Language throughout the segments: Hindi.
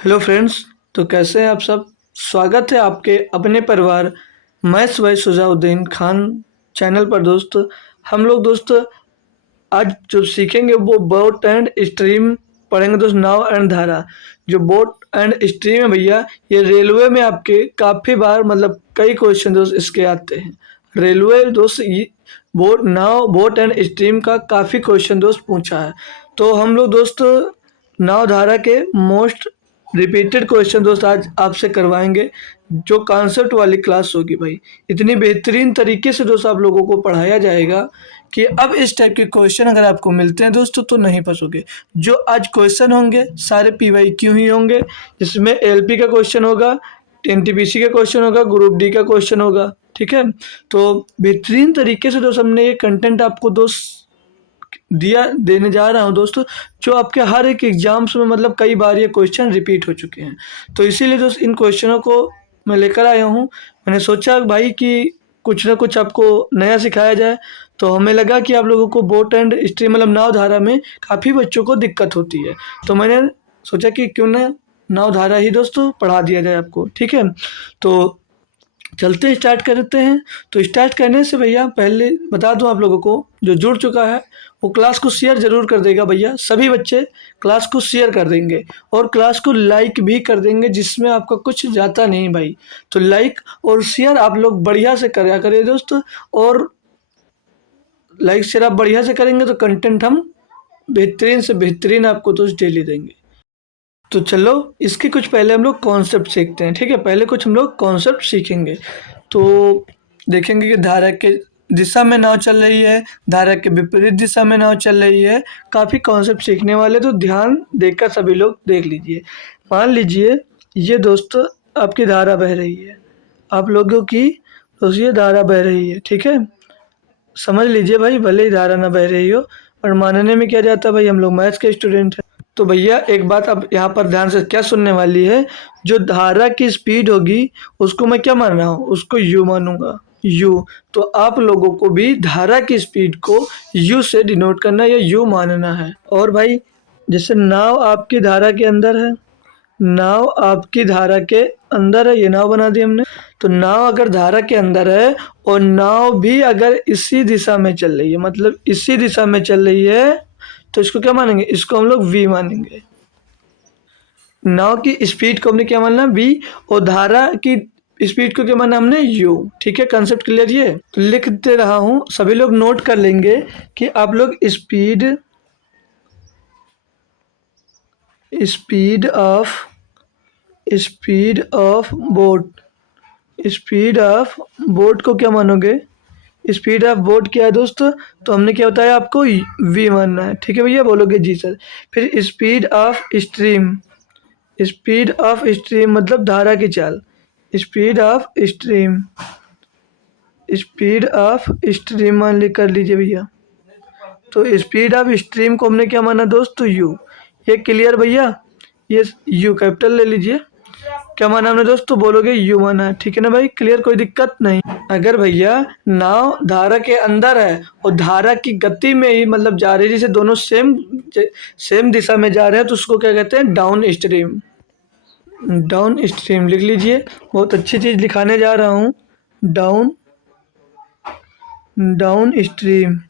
Hello friends. तो कैसे हैं आप सब। स्वागत है आपके अपने परिवार maths by Sujauddin Khan channel पर। दोस्त हम लोग आज जो सीखेंगे वो बोट एंड स्ट्रीम पढ़ेंगे दोस्त। नाव एंड धारा। जो बोट एंड स्ट्रीम है भैया, ये रेलवे में आपके काफ़ी बार मतलब कई क्वेश्चन दोस्त इसके आते हैं। रेलवे दोस्त ये बोट एंड स्ट्रीम का काफ़ी क्वेश्चन दोस्त पूछा है। तो हम लोग दोस्त नाव धारा के मोस्ट रिपीटेड क्वेश्चन दोस्त आज आपसे करवाएंगे। जो कॉन्सेप्ट वाली क्लास होगी भाई, इतनी बेहतरीन तरीके से दोस्त आप लोगों को पढ़ाया जाएगा कि अब इस टाइप के क्वेश्चन अगर आपको मिलते हैं दोस्तों तो नहीं फंसोगे। जो आज क्वेश्चन होंगे सारे PYQ ही होंगे, जिसमें LP का क्वेश्चन होगा, NTPC का क्वेश्चन होगा, ग्रुप डी का क्वेश्चन होगा। ठीक है, तो बेहतरीन तरीके से दोस्त हमने ये कंटेंट आपको दोस्त देने जा रहा हूँ दोस्तों, जो आपके हर एक एग्जाम्स में मतलब कई बार ये क्वेश्चन रिपीट हो चुके हैं। तो इसीलिए दोस्त इन क्वेश्चनों को मैं लेकर आया हूँ। मैंने सोचा भाई कि कुछ ना कुछ आपको नया सिखाया जाए। तो हमें लगा कि आप लोगों को बोट एंड स्ट्रीम मतलब नाव धारा में काफ़ी बच्चों को दिक्कत होती है, तो मैंने सोचा कि क्यों ना नाव धारा ही दोस्तों पढ़ा दिया जाए आपको। ठीक है, तो चलते स्टार्ट करते हैं। तो स्टार्ट करने से भैया पहले बता दूं आप लोगों को, जो जुड़ चुका है वो क्लास को शेयर जरूर कर देगा भैया। सभी बच्चे क्लास को शेयर कर देंगे और क्लास को लाइक भी कर देंगे, जिसमें आपका कुछ जाता नहीं भाई। तो लाइक और शेयर आप लोग बढ़िया से करा करें दोस्तों। और लाइक शेयर आप बढ़िया से करेंगे तो कंटेंट हम बेहतरीन से बेहतरीन आपको दोस्त डेली देंगे। तो चलो इसके कुछ पहले हम लोग कॉन्सेप्ट सीखते हैं। ठीक है, पहले कुछ हम लोग कॉन्सेप्ट सीखेंगे। तो देखेंगे कि धारा के दिशा में नाव चल रही है, धारा के विपरीत दिशा में नाव चल रही है। काफ़ी कॉन्सेप्ट सीखने वाले, तो ध्यान देकर सभी लोग देख लीजिए। मान लीजिए ये दोस्तों आपकी धारा बह रही है, आप लोगों की दोस्त ये धारा बह रही है। ठीक है, समझ लीजिए भाई, भले ही धारा ना बह रही हो, और मानने में क्या जाता है भाई, हम लोग मैथ्स के स्टूडेंट हैं। तो भैया एक बात अब यहाँ पर ध्यान से क्या सुनने वाली है, जो धारा की स्पीड होगी उसको मैं क्या मान रहा हूँ, उसको यू मानूंगा, यू। तो आप लोगों को भी धारा की स्पीड को यू से डिनोट करना है या यू मानना है। और भाई जैसे नाव आपकी धारा के अंदर है, नाव आपकी धारा के अंदर है, ये नाव बना दी हमने। तो नाव अगर धारा के अंदर है और नाव भी अगर इसी दिशा में चल रही है, मतलब इसी दिशा में चल रही है, तो इसको क्या मानेंगे, इसको हम लोग v मानेंगे। नाव की स्पीड को हमने क्या मानना, v, और धारा की स्पीड को क्या माना हमने, u। ठीक है, कंसेप्ट क्लियर। ये तो लिख दे रहा हूं, सभी लोग नोट कर लेंगे कि आप लोग speed speed of speed of boat speed of boat को क्या मानोगे, स्पीड ऑफ बोट क्या है दोस्तों, तो हमने क्या बताया आपको, v मानना है। ठीक है भैया, बोलोगे जी सर। फिर स्पीड ऑफ स्ट्रीम मतलब धारा की चाल, स्पीड ऑफ स्ट्रीम मान ली कर लीजिए भैया। तो स्पीड ऑफ स्ट्रीम को हमने क्या माना दोस्त, तो यू। ये क्लियर भैया, ये यू कैपिटल ले लीजिए। क्या माना हमने दोस्तों, बोलोगे यू माना है। ठीक है ना भाई, क्लियर, कोई दिक्कत नहीं। अगर भैया नाव धारा के अंदर है और धारा की गति में ही मतलब जा रही है, जैसे दोनों सेम दिशा में जा रहे हैं, तो उसको क्या कहते हैं, डाउन स्ट्रीम। डाउन स्ट्रीम लिख लीजिए, बहुत अच्छी चीज़ लिखाने जा रहा हूँ। Down down stream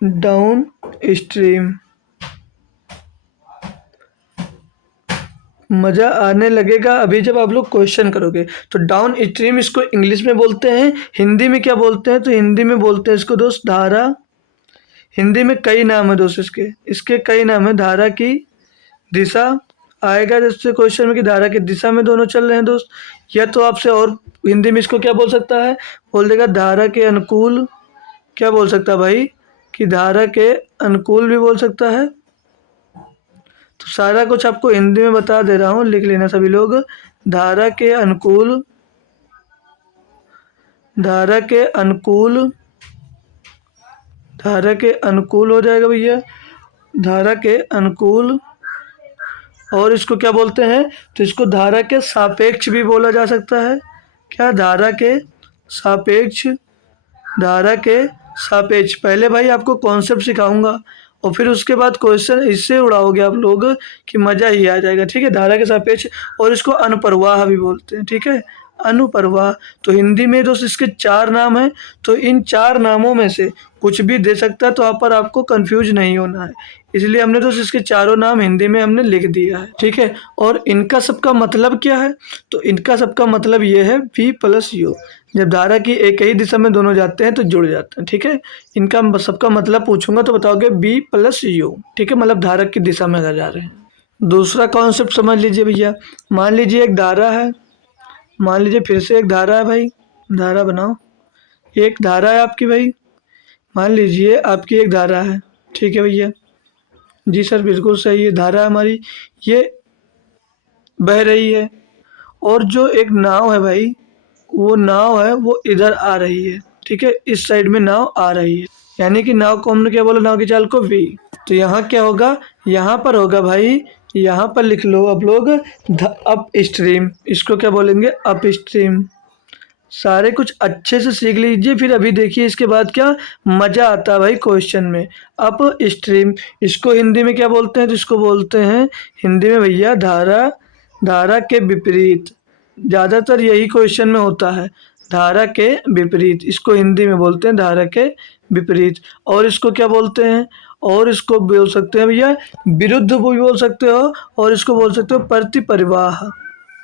down stream मज़ा आने लगेगा अभी जब आप लोग क्वेश्चन करोगे। तो डाउन स्ट्रीम इसको इंग्लिश में बोलते हैं, हिंदी में क्या बोलते हैं, तो हिंदी में बोलते हैं इसको दोस्त धारा। हिंदी में कई नाम है दोस्त, इसके कई नाम है। धारा की दिशा आएगा जैसे क्वेश्चन में कि धारा की दिशा में दोनों चल रहे हैं दोस्त, या तो आपसे और हिंदी में इसको क्या बोल सकता है, बोल देगा धारा के अनुकूल। क्या बोल सकता है भाई, कि धारा के अनुकूल भी बोल सकता है। तो सारा कुछ आपको हिंदी में बता दे रहा हूँ, लिख लेना सभी लोग। धारा के अनुकूल, धारा के अनुकूल, धारा के अनुकूल हो जाएगा भैया, धारा के अनुकूल। और इसको क्या बोलते हैं, तो इसको धारा के सापेक्ष भी बोला जा सकता है। क्या, धारा के सापेक्ष, धारा के सापेक्ष। पहले भाई आपको कॉन्सेप्ट सिखाऊंगा और फिर उसके बाद क्वेश्चन इससे उड़ाओगे आप लोग कि मज़ा ही आ जाएगा। ठीक है, धारा के सापेक्ष, और इसको अनुप्रवाह भी बोलते हैं। ठीक है, अनुप्रवाह। तो हिंदी में दोस्त इसके 4 नाम हैं, तो इन 4 नामों में से कुछ भी दे सकता है, तो यहाँ पर आपको कंफ्यूज नहीं होना है। इसलिए हमने दोस्त इसके चारों नाम हिंदी में हमने लिख दिया है। ठीक है, और इनका सबका मतलब क्या है? तो इनका सबका मतलब ये है V प्लस U। जब धारा की एक ही दिशा में दोनों जाते हैं तो जुड़ जाते हैं। ठीक है, इनका सबका मतलब पूछूंगा तो बताओगे V प्लस U। ठीक है, मतलब धारा की दिशा में अगर जा रहे हैं। दूसरा कॉन्सेप्ट समझ लीजिए भैया। मान लीजिए एक धारा है, मान लीजिए फिर से एक धारा है भाई, धारा बनाओ। एक धारा है आपकी भाई, मान लीजिए आपकी एक धारा है। ठीक है भैया, जी सर बिल्कुल सही है, धारा है हमारी, ये बह रही है। और जो एक नाव है भाई, वो नाव है वो इधर आ रही है। ठीक है, इस साइड में नाव आ रही है, यानी कि नाव को हमने क्या बोला, नाव की चाल को V। तो यहाँ क्या होगा, यहाँ पर होगा भाई, यहाँ पर लिख लो अब लोग अप स्ट्रीम, इसको क्या बोलेंगे, अप स्ट्रीम। सारे कुछ अच्छे से सीख लीजिए, फिर अभी देखिए इसके बाद क्या मज़ा आता है भाई क्वेश्चन में। अप स्ट्रीम, इसको हिंदी में क्या बोलते हैं, तो इसको बोलते हैं हिंदी में भैया धारा, धारा के विपरीत। ज़्यादातर यही क्वेश्चन में होता है, धारा के विपरीत, इसको हिंदी में बोलते हैं धारा के विपरीत। और इसको क्या बोलते हैं, और इसको बोल सकते हैं भैया विरुद्ध भी बोल सकते हो, और इसको बोल सकते हो प्रतिपरिवाह,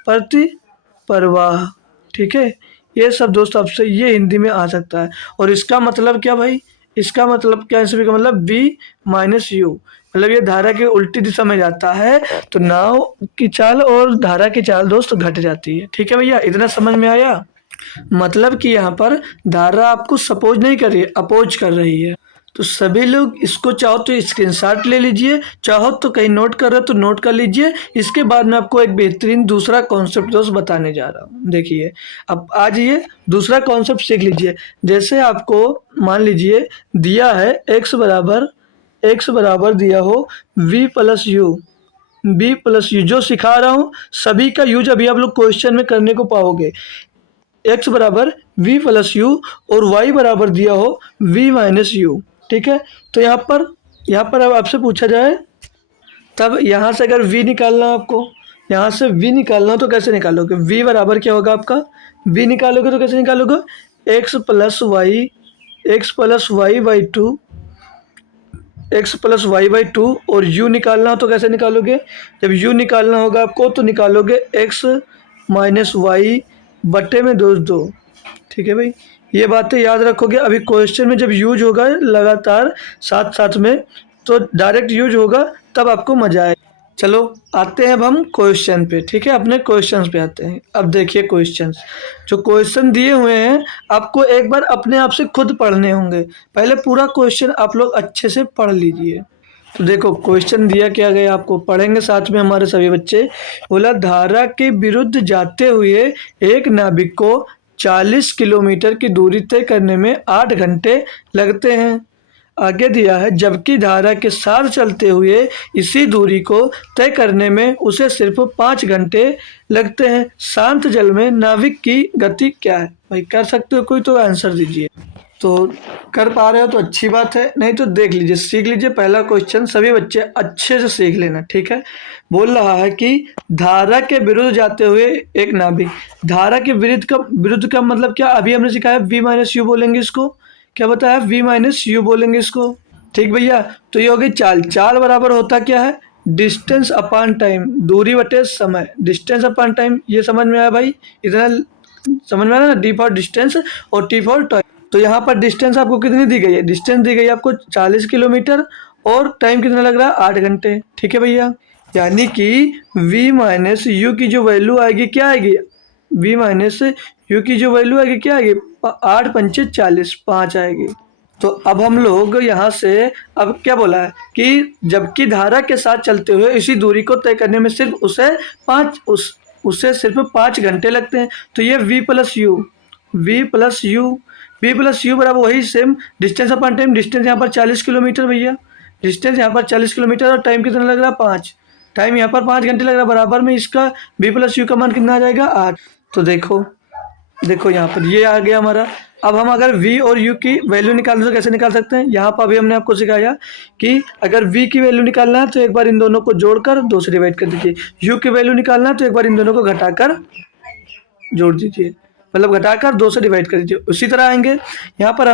प्रतिपरिवाह। ठीक है, ये सब दोस्त आपसे ये हिंदी में आ सकता है। और इसका मतलब क्या भाई, इसका मतलब क्या, इसका मतलब V माइनस U, मतलब ये धारा की उल्टी दिशा में जाता है तो नाव की चाल और धारा की चाल दोस्त घट जाती है। ठीक है भैया, इतना समझ में आया? मतलब कि यहाँ पर धारा आपको सपोज नहीं कर रही है, अपोज कर रही है। तो सभी लोग इसको चाहो तो स्क्रीनशॉट ले लीजिए, चाहो तो कहीं नोट कर रहे हो तो नोट कर लीजिए। इसके बाद मैं आपको एक बेहतरीन दूसरा कॉन्सेप्ट दोस्त बताने जा रहा हूँ। देखिए, अब आज ये दूसरा कॉन्सेप्ट सीख लीजिए। जैसे आपको मान लीजिए दिया है x बराबर दिया हो V plus U, V plus you, जो सिखा रहा हूँ सभी का यूज अभी आप लोग क्वेश्चन में करने को पाओगे। x बराबर V प्लस यू और y बराबर दिया हो V माइनस यू। ठीक है, तो यहाँ पर अब आपसे पूछा जाए, तब यहाँ से अगर V निकालना आपको, यहाँ से V निकालना तो कैसे निकालोगे? V बराबर क्या होगा आपका, V निकालोगे तो कैसे निकालोगे, x plus y by two, x plus y by two. और u निकालना हो तो कैसे निकालोगे, जब u निकालना होगा आपको तो निकालोगे x माइनस वाई बट्टे में 2। ठीक है भाई, ये बातें याद रखोगे। अभी क्वेश्चन में जब यूज होगा लगातार साथ साथ में, तो डायरेक्ट यूज होगा तब आपको मजा आए। चलो आते हैं अब हम क्वेश्चन पे। ठीक है, अपने क्वेश्चंस पे आते हैं। अब देखिए क्वेश्चंस, जो क्वेश्चन दिए हुए हैं आपको एक बार अपने आप से खुद पढ़ने होंगे। पहले पूरा क्वेश्चन आप लोग अच्छे से पढ़ लीजिए। तो देखो क्वेश्चन दिया क्या गया, आपको पढ़ेंगे साथ में हमारे सभी बच्चे। बोला धारा के विरुद्ध जाते हुए एक नाविक को 40 किलोमीटर की दूरी तय करने में 8 घंटे लगते हैं। आगे दिया है जबकि धारा के साथ चलते हुए इसी दूरी को तय करने में उसे सिर्फ 5 घंटे लगते हैं। शांत जल में नाविक की गति क्या है? भाई कर सकते हो कोई तो आंसर दीजिए। तो कर पा रहे हो तो अच्छी बात है, नहीं तो देख लीजिए, सीख लीजिए। पहला क्वेश्चन सभी बच्चे अच्छे से सीख लेना। ठीक है, बोल रहा है कि धारा के विरुद्ध जाते हुए एक नाविक, धारा के विरुद्ध का मतलब क्या, अभी हमने सिखाया V माइनस यू बोलेंगे इसको, क्या बताया, V माइनस यू बोलेंगे इसको। ठीक भैया, तो ये होगी चाल। चाल बराबर होता क्या है, डिस्टेंस अपॉन टाइम, दूरी बटे समय, डिस्टेंस अपॉन टाइम। ये समझ में आया भाई, इतना समझ में आया ना, D फॉर डिस्टेंस और T फॉर टाइम। तो यहाँ पर डिस्टेंस आपको कितनी दी गई है, डिस्टेंस दी गई है आपको 40 किलोमीटर और टाइम कितना लग रहा है, 8 घंटे। ठीक है भैया, यानी कि V माइनस यू की जो वैल्यू आएगी क्या आएगी, V माइनस यू की जो वैल्यू आएगी क्या आएगी, 8 पंचे 40, 5 आएगी। तो अब हम लोग यहाँ से अब क्या बोला है कि जबकि धारा के साथ चलते हुए इसी दूरी को तय करने में सिर्फ उसे सिर्फ 5 घंटे लगते हैं। तो ये V प्लस यू बराबर वही same distance upon time. Distance यहाँ पर 40 किलोमीटर भैया, डिस्टेंस यहाँ पर 40 किलोमीटर और टाइम कितना लग रहा है, 5। टाइम यहाँ पर 5 घंटे लग रहा है, बराबर में इसका V प्लस यू का मान कितना आ जाएगा, 8। तो देखो देखो यहाँ पर ये आ गया हमारा। अब हम अगर v और u की वैल्यू निकालना तो कैसे निकाल सकते हैं, यहाँ पर अभी हमने आपको सिखाया कि अगर v की वैल्यू निकालना है तो एक बार इन दोनों को जोड़कर 2 से डिवाइड कर दीजिए, u की वैल्यू निकालना है तो एक बार इन दोनों को घटाकर जोड़ दीजिए, मतलब घटाकर 2 से डिवाइड कर दीजिए। उसी तरह आएंगे यहाँ पर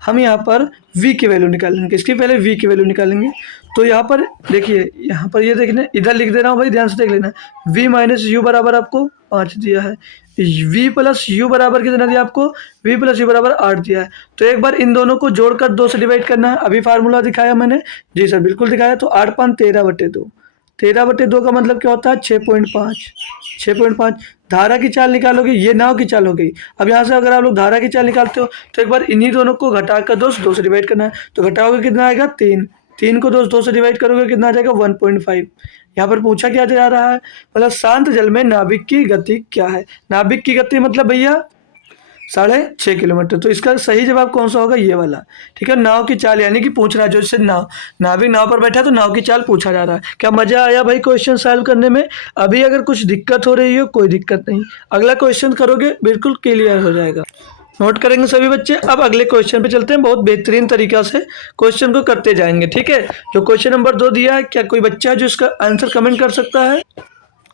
हम यहाँ पर v की वैल्यू निकालेंगे, इसके पहले v की वैल्यू निकालेंगे। तो यहाँ पर देखिए, यहाँ पर ये देखने इधर लिख दे रहा हूँ भाई, ध्यान से देख लेना। v माइनस यू बराबर आपको 5 दिया है, v प्लस यू बराबर कितना दिया आपको, v प्लस यू बराबर 8 दिया है। तो एक बार इन दोनों को जोड़कर 2 से डिवाइड करना है। अभी फार्मूला दिखाया मैंने, जी सर बिल्कुल दिखाया। तो 8 5 13/2, 13/2 का मतलब क्या होता है 6.5, 6.5। धारा की चाल निकालोगे, ये नाव की चाल हो गई। अब यहाँ से अगर आप लोग धारा की चाल निकालते हो तो एक बार इन्हीं दोनों को घटाकर 2 से डिवाइड करना है। तो घटाओगे कितना आएगा 3, 3 को 2 से डिवाइड करोगे कितना आ जाएगा 1.5। यहाँ पर पूछा क्या जा रहा है, मतलब शांत जल में नाभिक की गति क्या है। नाभिक की गति मतलब भैया 6.5 किलोमीटर। तो इसका सही जवाब कौन सा होगा, ये वाला। ठीक है, नाव की चाल यानी कि पूछ रहा है जो इससे नाविक नाव पर बैठा है तो नाव की चाल पूछा जा रहा है। क्या मजा आया भाई क्वेश्चन सॉल्व करने में। अभी अगर कुछ दिक्कत हो रही हो कोई दिक्कत नहीं, अगला क्वेश्चन करोगे बिल्कुल क्लियर हो जाएगा। नोट करेंगे सभी बच्चे। अब अगले क्वेश्चन पे चलते हैं, बहुत बेहतरीन तरीका से क्वेश्चन को करते जाएंगे। ठीक है, जो क्वेश्चन नंबर 2 दिया है, क्या कोई बच्चा है जो इसका आंसर कमेंट कर सकता है।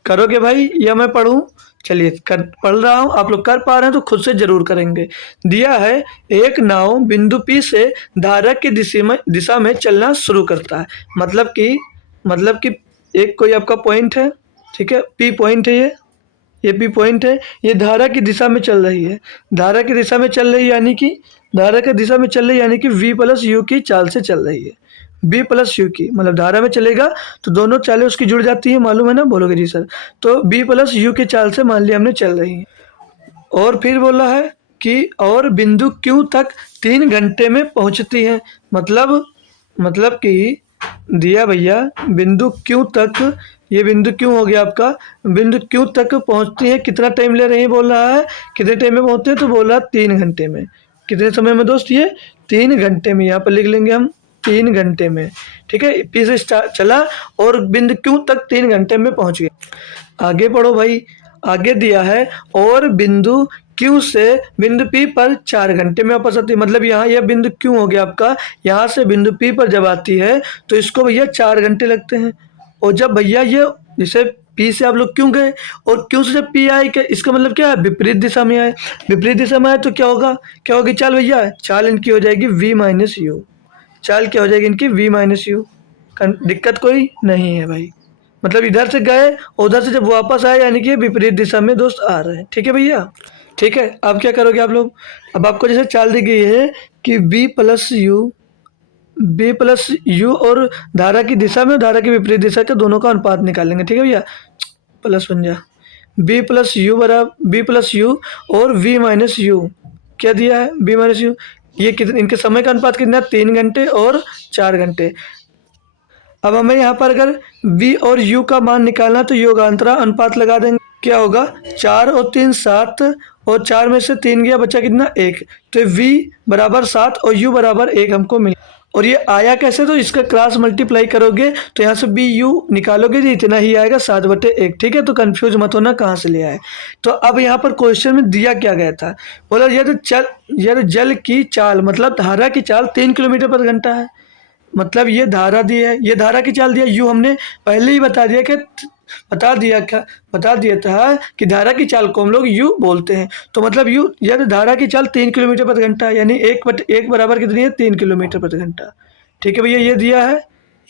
करोगे भाई या मैं पढ़ूं। चलिए पढ़ रहा हूं, आप लोग कर पा रहे हैं तो खुद से जरूर करेंगे। दिया है एक नाव बिंदु P से धारा की दिशा में चलना शुरू करता है। मतलब कि एक कोई आपका पॉइंट है, ठीक है, P पॉइंट है, ये P पॉइंट है, ये धारा की दिशा में चल रही है। धारा की दिशा में चल रही यानी कि v प्लस यू की चाल से चल रही है। b प्लस यू की मतलब धारा में चलेगा तो दोनों चालें उसकी जुड़ जाती है, मालूम है ना, बोलोगे जी सर। तो b प्लस यू की चाल से मान लिया हमने चल रही है। और फिर बोला है कि और बिंदु Q तक 3 घंटे में पहुंचती है। मतलब कि दिया भैया बिंदु Q तक, ये बिंदु Q हो गया आपका, बिंदु Q तक पहुंचती है, कितना टाइम ले रही है बोल रहा है, कितने टाइम में पहुंचते हैं, तो बोल रहा है 3 घंटे में। कितने समय में दोस्त, ये 3 घंटे में। यहाँ पर लिख लेंगे हम 3 घंटे में। ठीक है, P से चला और बिंदु Q तक 3 घंटे में पहुंच गया। आगे पढ़ो भाई, आगे दिया है और बिंदु Q से बिंदु P पर 4 घंटे में वापस आती है। मतलब यहाँ यह बिंदु Q हो गया आपका, यहाँ से बिंदु P पर जब आती है तो इसको भैया 4 घंटे लगते हैं। और जब भैया ये जैसे P से आप लोग क्यों गए और Q से जब P आए, क्या इसका मतलब क्या है, विपरीत दिशा में आए। विपरीत दिशा में आए तो क्या होगी चाल भैया, चाल इनकी हो जाएगी v माइनस यू। चाल क्या हो जाएगी इनकी v माइनस यू। दिक्कत कोई नहीं है भाई, मतलब इधर से गए और उधर से जब वापस आए यानी कि विपरीत दिशा में दोस्त आ रहे हैं। ठीक है भैया, ठीक है। अब क्या करोगे आप लोग, अब आपको जैसे चाल दी गई है कि b प्लस यू और धारा की दिशा में और धारा की विपरीत दिशा के दोनों का अनुपात निकालेंगे। ठीक है भैया, प्लस बन जा b प्लस यू और v माइनस यू। क्या दिया है b माइनस यू, ये कितने, इनके समय का अनुपात कितना है 3 घंटे और 4 घंटे। अब हमें यहाँ पर अगर v और u का मान निकालना तो योगांतरा अनुपात लगा देंगे। क्या होगा, 4 और 3 7 और 4 में से 3 गया, बचा कितना 1। तो v बराबर 7 और u बराबर 1 हमको मिला। और ये आया कैसे, तो इसका क्रॉस मल्टीप्लाई करोगे तो यहाँ से बी यू निकालोगे तो इतना ही आएगा 7/1। ठीक है, तो कंफ्यूज मत होना कहाँ से ले आए। तो अब यहाँ पर क्वेश्चन में दिया क्या गया था, बोला यदि जल की चाल मतलब धारा की चाल 3 किलोमीटर प्रति घंटा है। मतलब ये धारा दी है, ये धारा की चाल दिया, यू हमने पहले ही बता दिया था कि धारा की चाल को हम लोग यू बोलते हैं। तो मतलब यू यदि धारा की चाल 3 किलोमीटर प्रति घंटा है यानी 1 बराबर कितनी है 3 किलोमीटर प्रति घंटा। ठीक है भैया, ये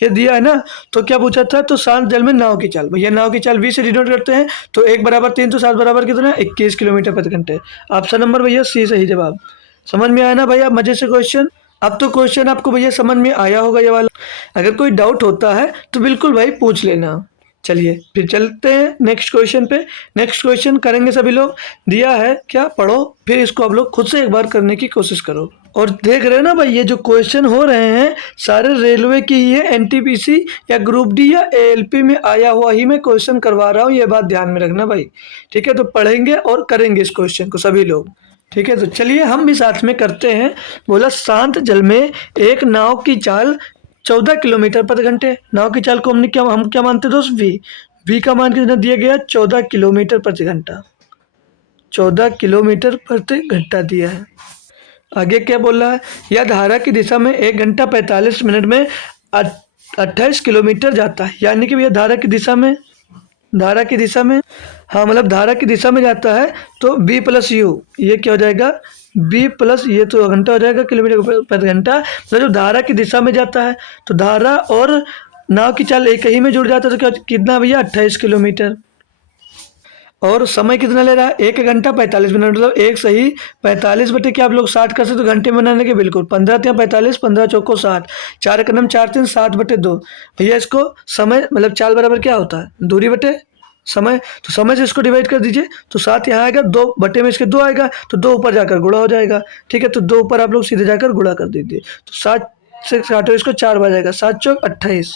दिया है ना। तो क्या पूछा था, तो शांत जल में नाव की चाल, भैया नाव की चाल v से डिनोट करते हैं तो 1 बराबर 3 तो 7 बराबर कितना 21 किलोमीटर प्रति घंटे। ऑप्शन नंबर भैया सी सही जवाब। समझ में आया ना भैया मजे से क्वेश्चन। अब तो क्वेश्चन आपको भैया समझ में आया होगा ये वाला। अगर कोई डाउट होता है तो बिल्कुल भाई पूछ लेना। चलिए फिर चलते हैं नेक्स्ट क्वेश्चन पे। नेक्स्ट क्वेश्चन करेंगे सभी लोग। दिया है क्या, पढ़ो फिर इसको आप लोग खुद से एक बार करने की कोशिश करो। और देख रहे हो ना भाई, ये जो क्वेश्चन हो रहे हैं सारे रेलवे की ही है, एनटीपीसी या ग्रुप डी या एएलपी में आया हुआ ही मैं क्वेश्चन करवा रहा हूँ, ये बात ध्यान में रखना भाई। ठीक है, तो पढ़ेंगे और करेंगे इस क्वेश्चन को सभी लोग। ठीक है, तो चलिए हम भी साथ में करते हैं। बोला शांत जल में एक नाव की चाल 14 किलोमीटर प्रति घंटे। नाव की चाल को हम क्या मानते हैं दोस्त, v का मान कितना दिया गया 14 किलोमीटर प्रति घंटा। 14 किलोमीटर प्रति घंटा दिया है। आगे क्या बोल रहा है, यह धारा की दिशा में 1 घंटा 45 मिनट में 28 किलोमीटर जाता है। यानी कि भैया धारा की दिशा में हाँ मतलब धारा की दिशा में जाता है तो बी प्लस यू, ये क्या हो जाएगा, बी प्लस ये तो घंटा हो जाएगा किलोमीटर प्रति घंटा। तो जब धारा की दिशा में जाता है तो धारा और नाव की चाल एक ही में जुड़ जाता है, तो क्या कितना भैया 28 किलोमीटर। और समय कितना ले रहा है, 1 घंटा 45 मिनट, मतलब एक सही 45 बटे क्या आप लोग 60 कर सकते हो घंटे में बनाने के, बिल्कुल 15 या 45, 15 चौको 60, 4 कदम 4 3 7 बटे 2। भैया इसको समय मतलब चाल बराबर क्या होता है, दूरी बटे समय, तो समय से इसको डिवाइड कर दीजिए तो 7 यहाँ आएगा, 2 बटे में इसके 2 आएगा, तो 2 ऊपर जाकर गुणा हो जाएगा। ठीक है, तो 2 ऊपर आप लोग सीधे जाकर गुणा कर दीजिए, तो 7 से काटो इसको 4 बार जाएगा, 7 चौक 28।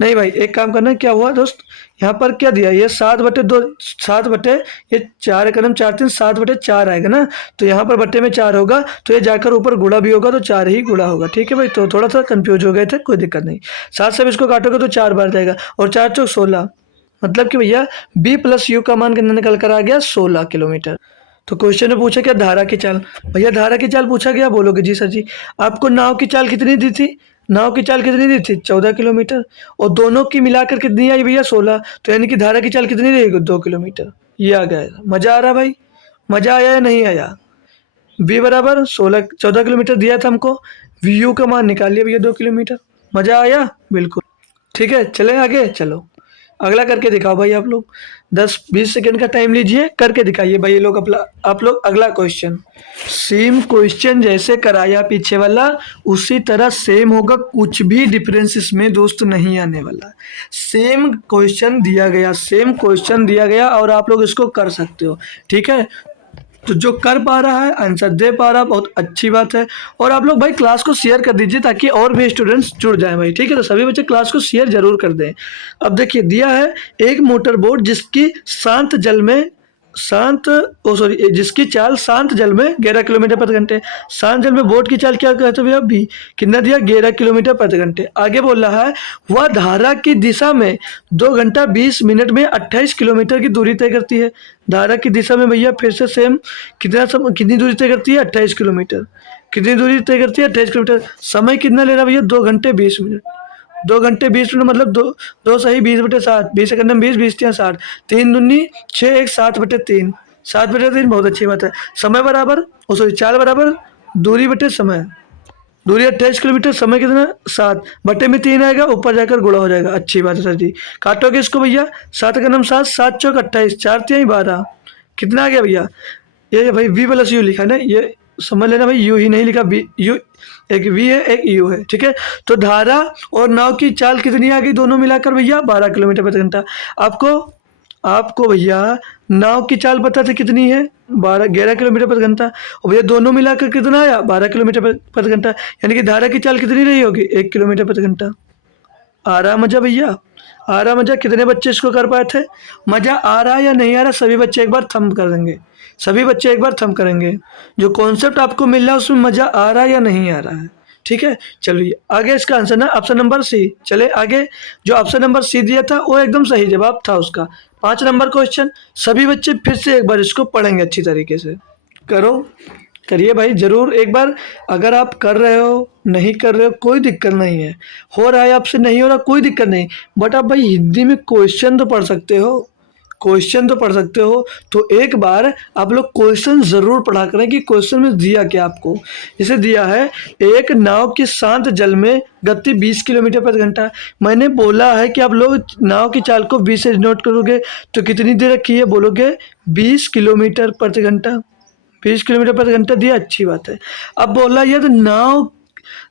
नहीं भाई एक काम करना, क्या हुआ दोस्त, यहाँ पर क्या दिया, ये 7/2, 7 बटे ये 4 कदम 4 3 7/4 आएगा ना, तो यहाँ पर बट्टे में 4 होगा, तो ये जाकर ऊपर गुणा भी होगा तो 4 ही गुणा होगा। ठीक है भाई, तो थोड़ा सा कंफ्यूज हो गए थे, कोई दिक्कत नहीं। 7 से इसको काटोगे तो 4 बार जाएगा, और 4 चौक 16, मतलब कि भैया बी प्लस यू का मान कितना निकल कर आ गया, 16 किलोमीटर। तो क्वेश्चन में पूछा क्या, धारा की चाल, भैया धारा की चाल पूछा गया, बोलोगे जी सर जी। आपको नाव की चाल कितनी दी थी, नाव की चाल कितनी दी थी 14 किलोमीटर, और दोनों की मिलाकर कितनी आई भैया 16, तो यानी कि धारा की चाल कितनी रहेगी 2 किलोमीटर। ये आ गया, मजा आ रहा भाई, मजा आया या नहीं आया। v बराबर 14 किलोमीटर दिया था हमको, वी यू का मान निकाल लिया भैया 2 किलोमीटर। मजा आया, बिल्कुल। ठीक है चलें आगे, चलो अगला करके दिखाओ भाई। आप लोग 10-20 सेकंड का टाइम लीजिए, करके दिखाइए भाई ये लोग अपना, आप लोग अगला क्वेश्चन। सेम क्वेश्चन जैसे कराया पीछे वाला उसी तरह सेम होगा, कुछ भी डिफरेंस इसमें दोस्त नहीं आने वाला। सेम क्वेश्चन दिया गया, सेम क्वेश्चन दिया गया और आप लोग इसको कर सकते हो। ठीक है, तो जो कर पा रहा है आंसर दे पा रहा, बहुत अच्छी बात है। और आप लोग भाई क्लास को शेयर कर दीजिए ताकि और भी स्टूडेंट्स जुड़ जाएं भाई। ठीक है, तो सभी बच्चे क्लास को शेयर जरूर कर दें। अब देखिए दिया है एक मोटर बोट जिसकी जिसकी चाल शांत जल में 11 किलोमीटर प्रति घंटे। शांत जल में बोट की चाल क्या कहते हैं भैया, भी कितना दिया 11 किलोमीटर प्रति घंटे। आगे बोल रहा है वह धारा की दिशा में 2 घंटा 20 मिनट में 28 किलोमीटर की दूरी तय करती है। धारा की दिशा में भैया फिर से सेम कितनी दूरी तय करती है 28 किलोमीटर। कितनी दूरी तय करती है 28 किलोमीटर। समय कितना ले रहा है भैया 2 घंटे 20 मिनट। 2 घंटे 20 मिनट मतलब दो सही 20/7, 20 सेकंड में 20, 20×3 = 60, 3 दूनी 6, 1 7/3, 7/3 बहुत अच्छी बात है। समय बराबर चाल बराबर दूरी बटे समय, दूरी 28 किलोमीटर, समय कितना 7 बटे में 3 आएगा, ऊपर जाकर गुणा हो जाएगा। अच्छी बात है सर जी। काटोगे इसको भैया 7 का नाम 7, 7 चौक 28, 4 3 12, कितना आ गया भैया, ये भाई v प्लस यू लिखा है ना, ये समझ लेना भाई, यू ही नहीं लिखा, बी यू, एक v है एक u है। ठीक है, तो धारा और नाव की चाल कितनी आ गई दोनों मिलाकर भैया 12 किलोमीटर प्रति घंटा। आपको भैया नाव की चाल पता थी कितनी है 11 किलोमीटर प्रति घंटा, और भैया दोनों मिलाकर कितना आया 12 किलोमीटर प्रति घंटा। यानी कि धारा की चाल कितनी रही होगी 1 किलोमीटर प्रति घंटा। आ रहा मजा भैया, आ रहा मजा। कितने बच्चे इसको कर पाए थे, मजा आ रहा या नहीं आ रहा, सभी बच्चे एक बार थंब कर देंगे, सभी बच्चे एक बार थंब करेंगे। जो कॉन्सेप्ट आपको मिल रहा है उसमें मजा आ रहा है या नहीं आ रहा है। ठीक है, चलिए आगे इसका आंसर ना ऑप्शन नंबर सी। चले आगे, जो ऑप्शन नंबर सी दिया था वो एकदम सही जवाब था उसका। 5 नंबर क्वेश्चन, सभी बच्चे फिर से एक बार इसको पढ़ेंगे अच्छी तरीके से। करिए भाई जरूर एक बार। अगर आप कर रहे हो नहीं कर रहे हो कोई दिक्कत नहीं है, हो रहा है आपसे नहीं हो रहा कोई दिक्कत नहीं, बट आप भाई हिंदी में क्वेश्चन तो पढ़ सकते हो, क्वेश्चन तो पढ़ सकते हो। तो एक बार आप लोग क्वेश्चन जरूर पढ़ा करें कि क्वेश्चन में दिया क्या आपको। जैसे दिया है एक नाव के शांत जल में गति 20 किलोमीटर प्रति घंटा। मैंने बोला है कि आप लोग नाव की चाल को 20 से नोट करोगे तो कितनी देर रखी है, बोलोगे 20 किलोमीटर प्रति घंटा। 20 किलोमीटर प्रति घंटा दिया, अच्छी बात है। अब बोला यदि नाव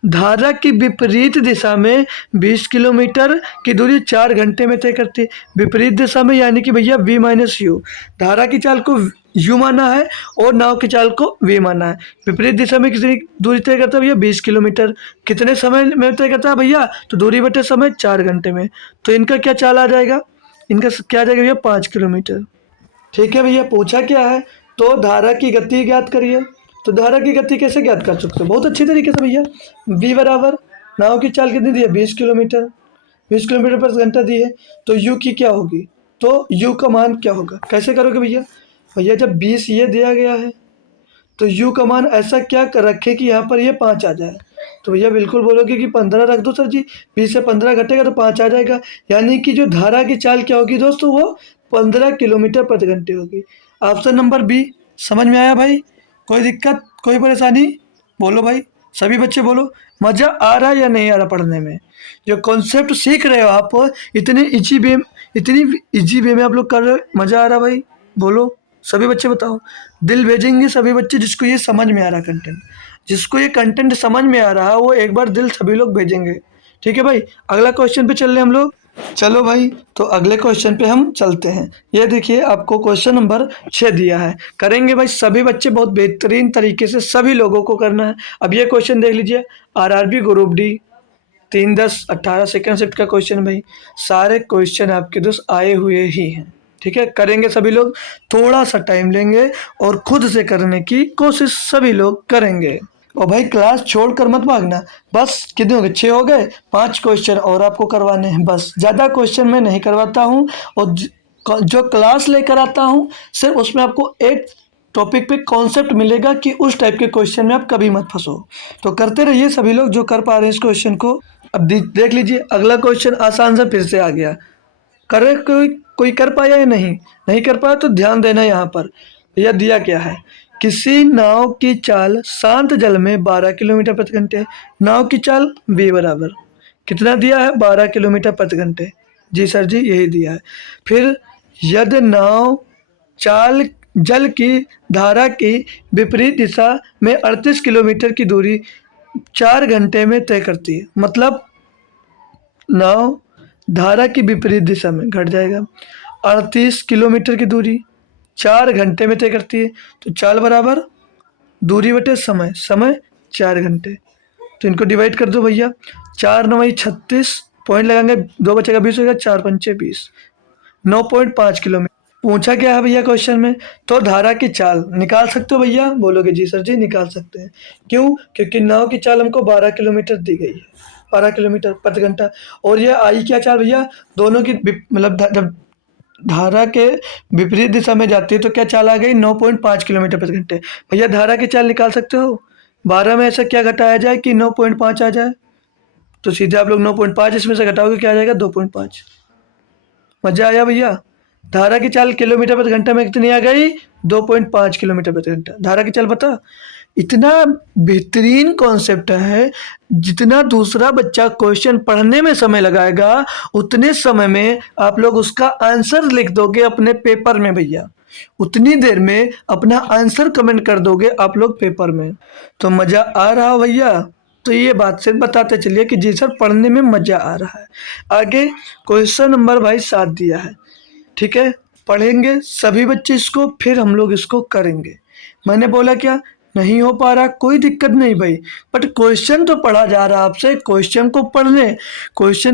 धारा की विपरीत दिशा में 20 किलोमीटर की दूरी 4 घंटे में तय करती है। विपरीत दिशा में यानी कि भैया v माइनस यू, धारा की चाल को u माना है और नाव की चाल को v माना है। विपरीत दिशा में कितनी दूरी तय करता है भैया 20 किलोमीटर। कितने समय में तय करता है भैया, तो दूरी बटे समय 4 घंटे में। तो इनका क्या चाल आ जाएगा, इनका क्या आ जाएगा भैया 5 किलोमीटर। ठीक है भैया, पूछा क्या है, तो धारा की गति ज्ञात करिए। तो धारा की गति कैसे ज्ञात कर सकते हो, बहुत अच्छी तरीके से भैया। v बराबर नाव की चाल कितनी दी है 20 किलोमीटर, 20 किलोमीटर प्रति घंटा दी है, तो u की क्या होगी, तो u का मान क्या होगा, कैसे करोगे भैया। भैया जब 20 ये दिया गया है तो यू का मान ऐसा क्या कर रखे कि यहाँ पर ये 5 आ जाए। तो भैया बिल्कुल बोलोगे कि 15 रख दो सर जी, 20 से 15 घटेगा तो 5 आ जाएगा। यानी कि जो धारा की चाल क्या होगी दोस्तों, वो 15 किलोमीटर प्रति घंटे होगी। Option number B. समझ में आया भाई? कोई दिक्कत, कोई परेशानी? बोलो भाई, सभी बच्चे बोलो, मज़ा आ रहा है या नहीं आ रहा पढ़ने में? जो कॉन्सेप्ट सीख रहे हो आप, इतनी इजी वे में आप लोग कर रहे हो, मज़ा आ रहा भाई? बोलो सभी बच्चे, बताओ। दिल भेजेंगे सभी बच्चे जिसको ये समझ में आ रहा कंटेंट, जिसको ये कंटेंट समझ में आ रहा है वो एक बार दिल सभी लोग भेजेंगे। ठीक है भाई, अगला क्वेश्चन पे चल रहे हम लोग। चलो भाई, तो अगले क्वेश्चन पे हम चलते हैं। ये देखिए, आपको क्वेश्चन नंबर 6 दिया है, करेंगे भाई सभी बच्चे बहुत बेहतरीन तरीके से, सभी लोगों को करना है। अब ये क्वेश्चन देख लीजिए, RRB group D 3-10-18 second shift का क्वेश्चन भाई। सारे क्वेश्चन आपके दोस्त आए हुए ही हैं। ठीक है, करेंगे सभी लोग, थोड़ा सा टाइम लेंगे और खुद से करने की कोशिश सभी लोग करेंगे। और भाई क्लास छोड़कर मत भागना। बस कितने हो गए? 6 हो गए, 5 क्वेश्चन और आपको करवाने हैं बस। ज़्यादा क्वेश्चन मैं नहीं करवाता हूँ, और जो क्लास लेकर आता हूँ सिर्फ उसमें आपको एक टॉपिक पे कॉन्सेप्ट मिलेगा कि उस टाइप के क्वेश्चन में आप कभी मत फंसो। तो करते रहिए सभी लोग जो कर पा रहे हैं इस क्वेश्चन को। अब देख लीजिए, अगला क्वेश्चन आसान सा फिर से आ गया। करे कोई कर पाया या नहीं? नहीं कर पाया तो ध्यान देना यहाँ पर। यह दिया क्या है, किसी नाव की चाल शांत जल में 12 किलोमीटर प्रति घंटे। नाव की चाल v बराबर कितना दिया है? 12 किलोमीटर प्रति घंटे। जी सर जी, यही दिया है। फिर यदि नाव चाल जल की धारा की विपरीत दिशा में 38 किलोमीटर की दूरी 4 घंटे में तय करती है। मतलब नाव धारा की विपरीत दिशा में घट जाएगा, 38 किलोमीटर की दूरी 4 घंटे में तय करती है। तो चाल बराबर दूरी बटे समय, समय 4 घंटे। तो इनको डिवाइड कर दो भैया, 4×9 = 36, पॉइंट लगाएंगे, 2 बचेगा 20 होगा, 4×5 = 20, 9.5 किलोमीटर। पूछा क्या है भैया क्वेश्चन में? तो धारा की चाल निकाल सकते हो भैया? बोलोगे जी सर जी निकाल सकते हैं। क्यों? क्योंकि नाव की चाल हमको 12 किलोमीटर दी गई है, 12 किलोमीटर प्रति घंटा। और ये आई क्या चाल भैया? दोनों की मतलब जब धारा के विपरीत दिशा में जाती है तो क्या चाल आ गई? 9.5 किलोमीटर प्रति घंटे। भैया धारा की चाल निकाल सकते हो? 12 में ऐसा क्या घटाया जाए कि 9.5 आ जाए? तो सीधे आप लोग 9.5 इसमें से घटाओगे, क्या आ जाएगा? 2.5। मजा आया भैया? धारा की चाल किलोमीटर प्रति घंटा में कितनी आ गई? 2.5 किलोमीटर प्रति घंटा धारा की चाल। बता, इतना बेहतरीन कॉन्सेप्ट है, जितना दूसरा बच्चा क्वेश्चन पढ़ने में समय लगाएगा उतने समय में आप लोग उसका आंसर लिख दोगे अपने पेपर में भैया। उतनी देर में अपना आंसर कमेंट कर दोगे आप लोग पेपर में। तो मज़ा आ रहा हो भैया? तो ये बात से बताते चलिए कि जी सर पढ़ने में मज़ा आ रहा है। आगे क्वेश्चन नंबर भाई 7 दिया है। ठीक है, पढ़ेंगे सभी बच्चे इसको, फिर हम लोग इसको करेंगे। मैंने बोला क्या नहीं हो पा रहा? कोई दिक्कत नहीं भाई, बट क्वेश्चन तो पढ़ा जा रहा है आपसे। क्वेश्चन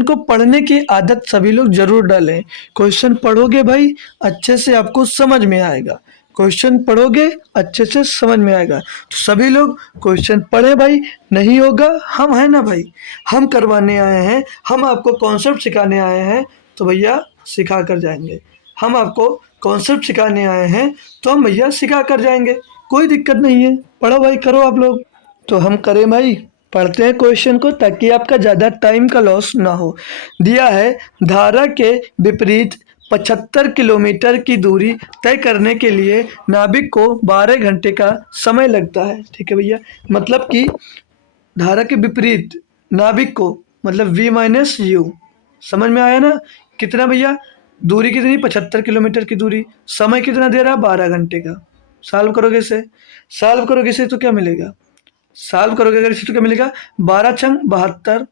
को पढ़ने की आदत सभी लोग जरूर डालें। क्वेश्चन पढ़ोगे भाई अच्छे से आपको समझ में आएगा, क्वेश्चन पढ़ोगे अच्छे से समझ में आएगा। तो सभी लोग क्वेश्चन पढ़े भाई। नहीं होगा, हम हैं ना भाई, हम करवाने आए हैं, हम आपको कॉन्सेप्ट सिखाने आए हैं, तो भैया सिखा कर जाएंगे। हम आपको कॉन्सेप्ट सिखाने आए हैं तो हम भैया सिखा कर जाएंगे, कोई दिक्कत नहीं है। पढ़ो भाई, करो आप लोग। तो हम करें भाई, पढ़ते हैं क्वेश्चन को ताकि आपका ज़्यादा टाइम का लॉस ना हो। दिया है, धारा के विपरीत 75 किलोमीटर की दूरी तय करने के लिए नाविक को 12 घंटे का समय लगता है। ठीक है भैया, मतलब कि धारा के विपरीत नाविक को, मतलब v-u। समझ में आया ना? कितना भैया? दूरी कितनी? 75 किलोमीटर की दूरी। समय कितना दे रहा? 12 घंटे का। सॉल्व करोगे इसे तो क्या मिलेगा? सॉल्व करोगे अगर इसे तो क्या मिलेगा? 12×6 = 72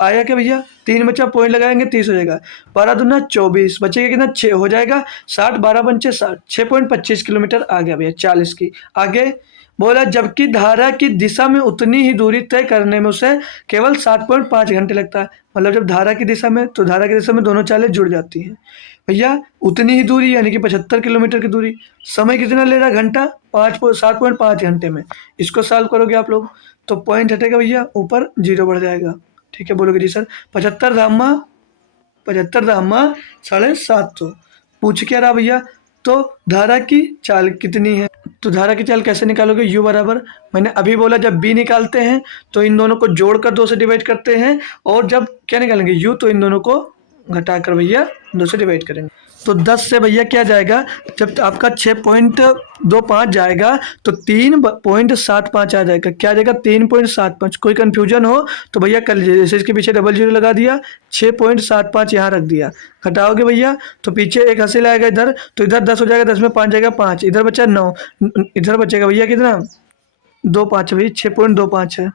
आया क्या भैया? 3 बचा, पॉइंट लगाएंगे 30 हो जाएगा, 12×2 = 24, बचेगा कितना? 6 हो जाएगा, 60, 12×5 = 60, 6.25 किलोमीटर आ गया भैया 40 की। आगे बोला, जबकि धारा की दिशा में उतनी ही दूरी तय करने में उसे केवल 7.5 घंटे लगता है। मतलब जब धारा की दिशा में, तो धारा की दिशा में दोनों चालें जुड़ जाती हैं भैया। उतनी ही दूरी यानी कि 75 किलोमीटर की दूरी। समय कितना ले रहा? घंटा, 7.5 घंटे में। इसको सॉल्व करोगे आप लोग तो पॉइंट हटेगा भैया, ऊपर 0 बढ़ जाएगा। ठीक है, बोलोगे जी सर 75 धामा 75 धामा 750। पूछ क्या रहा भैया? तो धारा की चाल कितनी है? तो धारा की चाल कैसे निकालोगे? U बराबर, मैंने अभी बोला जब B निकालते हैं तो इन दोनों को जोड़कर 2 से डिवाइड करते हैं, और जब क्या निकालेंगे U, तो इन दोनों को घटाकर भैया 2 से डिवाइड करेंगे। तो 10 से भैया क्या जाएगा, जब आपका 6.25 जाएगा तो 3.75 आ जाएगा। क्या आ जाएगा? 3.75। कोई कन्फ्यूजन हो तो भैया कर लीजिए, जैसे इसके पीछे डबल जीरो लगा दिया, 6.75 यहाँ रख दिया। घटाओगे भैया तो पीछे एक हासिल आएगा इधर, तो इधर 10 हो जाएगा, 10 में 5 जाएगा 5, इधर बचा 9, इधर बचेगा भैया कितना? 2.5 भैया, 6.25 है,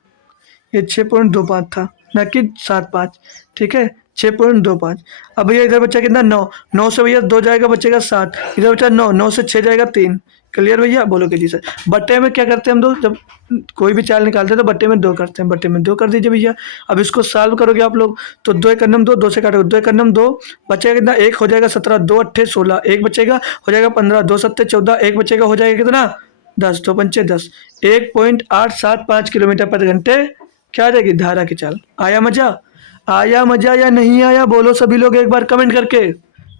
ये 6.25 था, ना कि 7.5। ठीक है, 6.25। अब भैया इधर बचा कितना? 9, 9 से भैया 2 जाएगा, बचेगा 7, इधर बचा 9, 9 से 6 जाएगा 3। क्लियर भैया? बोलोगे जी सर। बट्टे में क्या करते हैं हम लोग, जब कोई भी चाल निकालते हैं तो बट्टे में 2 करते हैं, बट्टे में 2 कर दीजिए भैया। अब इसको सॉल्व करोगे आप लोग तो 2 एक अन्नम 2, 2 से काटोगे, 2 एक अन्नम 2, बचेगा कितना? 1 हो जाएगा 17, 2 अट्ठे 16, 1 बचेगा हो जाएगा 15, 2 सत्ते 14, 1 बचेगा हो जाएगा कितना? 10, 2 पंचे 10। 1.875 किलोमीटर पर घंटे क्या आ जाएगी धारा की चाल। आया मजा? आया मजा या नहीं आया? बोलो सभी लोग एक बार कमेंट करके।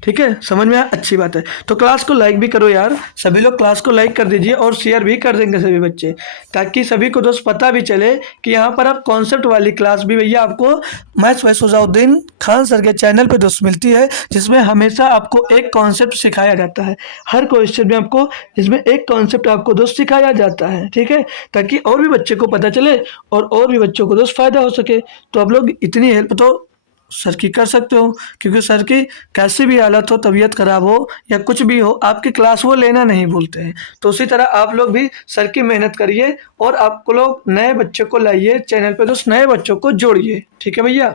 ठीक है, समझ में आया? अच्छी बात है। तो क्लास को लाइक भी करो यार, सभी लोग क्लास को लाइक कर दीजिए और शेयर भी कर देंगे सभी बच्चे, ताकि सभी को दोस्त पता भी चले कि यहाँ पर आप कॉन्सेप्ट वाली क्लास भी भैया आपको maths by Sujauddin Khan sir के चैनल पे दोस्त मिलती है, जिसमें हमेशा आपको एक कॉन्सेप्ट सिखाया जाता है। हर क्वेश्चन में आपको जिसमें एक कॉन्सेप्ट आपको दोस्त सिखाया जाता है। ठीक है, ताकि और भी बच्चे को पता चले और भी बच्चों को दोस्त फायदा हो सके। तो आप लोग इतनी हेल्प तो सर की कर सकते हो, क्योंकि सर की कैसी भी हालत हो, तबीयत खराब हो या कुछ भी हो, आपकी क्लास वो लेना नहीं भूलते हैं। तो उसी तरह आप लोग भी सर की मेहनत करिए और आपको लोग नए बच्चों को लाइए चैनल पे, तो नए बच्चों को जोड़िए। ठीक है भैया?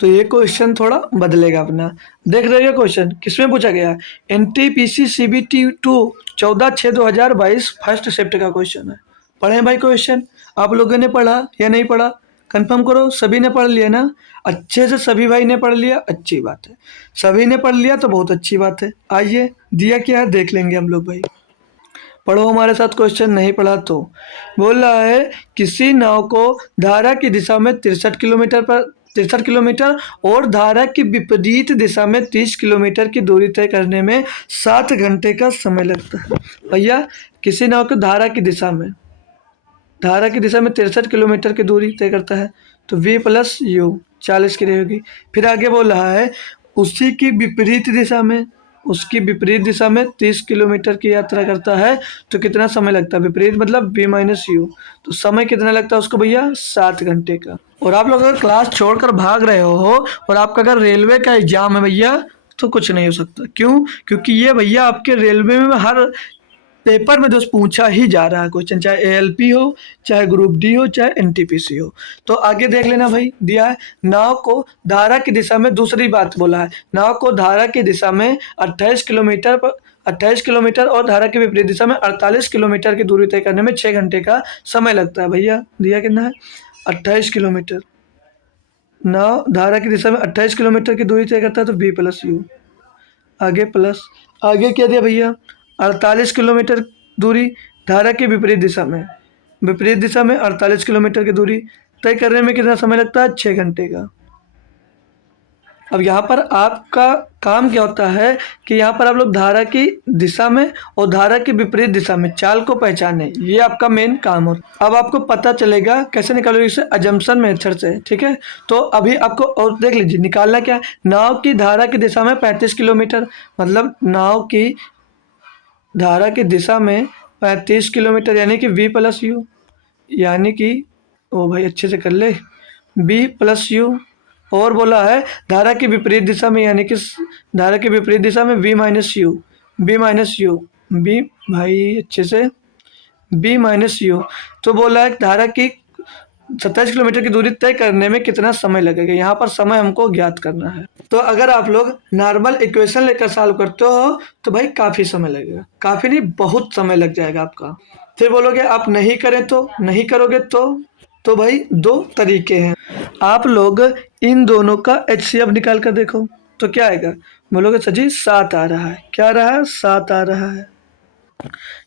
तो ये क्वेश्चन थोड़ा बदलेगा अपना। देख रहे हो क्वेश्चन किसमें पूछा गया? NTPC CBT 2 14/6/2022 फर्स्ट शिफ्ट का क्वेश्चन है। पढ़े भाई क्वेश्चन? आप लोगों ने पढ़ा या नहीं पढ़ा? कंफर्म करो, सभी ने पढ़ लिया ना? अच्छे से सभी भाई ने पढ़ लिया, अच्छी बात है। सभी ने पढ़ लिया तो बहुत अच्छी बात है। आइए दिया क्या है देख लेंगे हम लोग भाई। पढ़ो हमारे साथ क्वेश्चन, नहीं पढ़ा तो। बोल रहा है किसी नाव को धारा की दिशा में 63 किलोमीटर और धारा की विपरीत दिशा में 30 किलोमीटर की दूरी तय करने में 7 घंटे का समय लगता है। भैया किसी नाव को धारा की दिशा में 63 किलोमीटर की दूरी तय करता है, तो V + U 40 की रहेगी। फिर आगे बोल रहा है उसकी विपरीत दिशा में 30 किलोमीटर की यात्रा करता है, तो कितना समय लगता है? विपरीत मतलब V - U, तो समय कितना लगता है उसको भैया? 7 घंटे का। और आप लोग अगर क्लास छोड़कर भाग रहे हो और आपका अगर रेलवे का एग्जाम है भैया, तो कुछ नहीं हो सकता। क्यों? क्योंकि ये भैया आपके रेलवे में हर पेपर में दोस्त पूछा ही जा रहा है क्वेश्चन, चाहे ALP हो, चाहे ग्रुप D हो, चाहे NTPC हो। तो आगे देख लेना भाई, दिया है नाव को धारा की दिशा में, दूसरी बात बोला है नाव को धारा की दिशा में 28 किलोमीटर और धारा की विपरीत दिशा में 48 किलोमीटर की दूरी तय करने में 6 घंटे का समय लगता है। भैया दिया कितना है? 28 किलोमीटर। नाव धारा की दिशा में 28 किलोमीटर की दूरी तय करता है, तो V + U। आगे प्लस, आगे क्या दिया भैया? 48 किलोमीटर दूरी धारा की विपरीत दिशा में 48 किलोमीटर की दूरी तय करने में कितना समय लगता है? 6 घंटे का। अब यहाँ पर आपका काम क्या होता है कि यहाँ पर आप लोग धारा की दिशा में और धारा की विपरीत दिशा में चाल को पहचाने, ये आपका मेन काम हो। अब आपको पता चलेगा कैसे निकालोगे, इसे अजम्पशन मेथड से। ठीक है, तो अभी आपको और देख लीजिए निकालना क्या है। नाव की धारा की दिशा में 35 किलोमीटर, मतलब नाव की धारा की दिशा में 35 किलोमीटर, यानी कि V + U, यानी कि ओ भाई अच्छे से कर ले, V + U। और बोला है धारा की विपरीत दिशा में, यानी कि धारा की विपरीत दिशा में V - U, B भाई अच्छे से B - U। तो बोला है धारा की 27 किलोमीटर की दूरी तय करने में कितना समय लगेगा। यहाँ पर समय हमको ज्ञात करना है। तो अगर आप लोग नॉर्मल इक्वेशन लेकर सॉल्व करते हो तो भाई काफ़ी समय लगेगा, काफ़ी नहीं बहुत समय लग जाएगा आपका। फिर बोलोगे आप नहीं करोगे तो भाई 2 तरीके हैं। आप लोग इन दोनों का HCF निकाल कर देखो तो क्या आएगा? बोलोगे सर जी 7 आ रहा है। क्या आ रहा है? 7 आ रहा है।